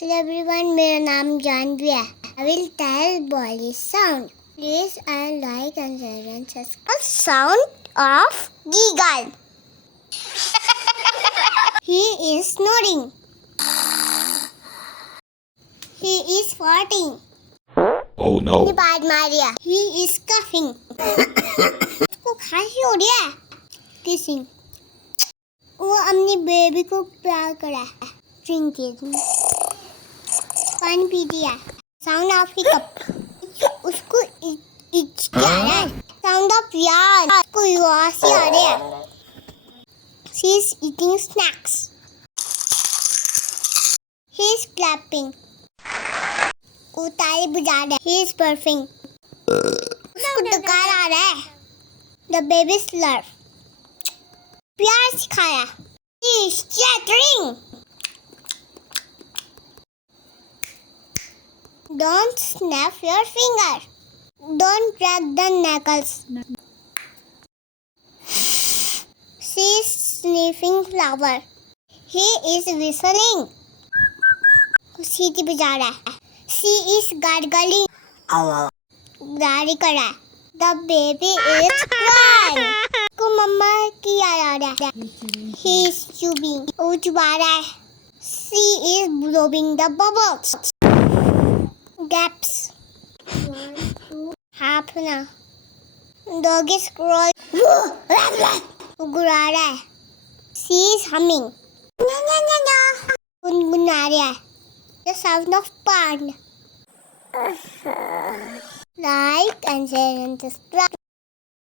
Hello everyone, मेरा नाम जानवी है. I will tell body sound. Please like and share and subscribe. Sound of giggle. He is snoring. He is farting. Oh no. ने बात Maria. He is coughing. उसको खांसी हो रही है. Kissing. वो अपनी बेबी को प्यार करा है. Drinking. पानी पी दिया. Sound of hiccup. उसको इच क्या है? Sound of यार. उसको युवासी आ रहे हैं. She is eating snacks. He is clapping. वो ताली बजा रहा है. He is burping. उसको डकार आ रहा है. The baby slurp. प्यार सिखाया. He is chattering. Don't snap your finger. Don't crack the knuckles. She is sniffing flower. He is whistling. सीटी बजा रहा है. She is gargling. गाड़ी कर रहा है. The baby is crying. को मम्मा की याद आ रहा है. He is chewing. वो चुबा रहा है. She is blowing the bubbles. Gaps. 1, 2, half an hour. Dog is crawling. गुरा रहा है. She is humming. गुनगुना रहा है. The sound of pond. Like and share and subscribe.